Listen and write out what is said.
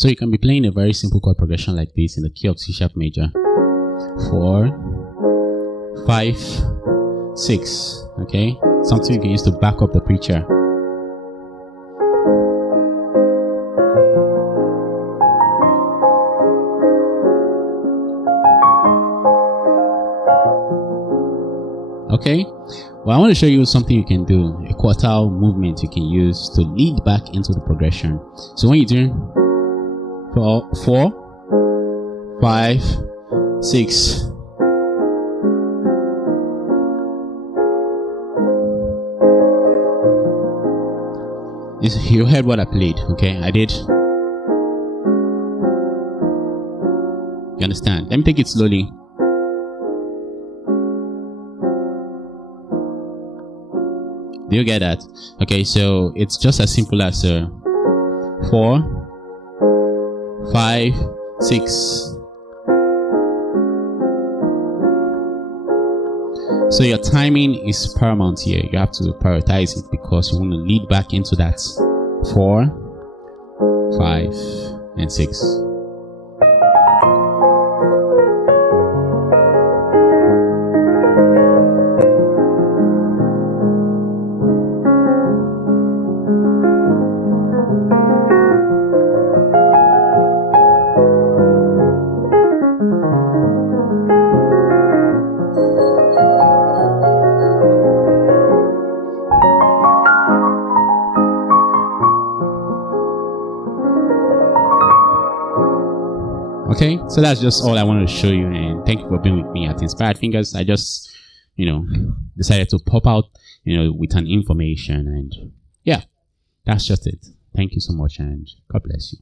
So you can be playing a very simple chord progression like this in the key of C sharp major. 4, 5, 6. Okay, something you can use to back up the preacher. Okay, well, I want to show you something you can do, a quartile movement you can use to lead back into the progression. So when you're doing 4, 5, 6, you heard what I played, okay? I did. You understand? Let me take it slowly. Do you get that? Okay, so it's just as simple as 4, 5, 6. So your timing is paramount here. You have to prioritize it because you want to lead back into that 4, 5, and 6. Okay, so that's just all I wanted to show you, and thank you for being with me at Inspired Fingers. I just, decided to pop out, with an information, and yeah, that's just it. Thank you so much, and God bless you.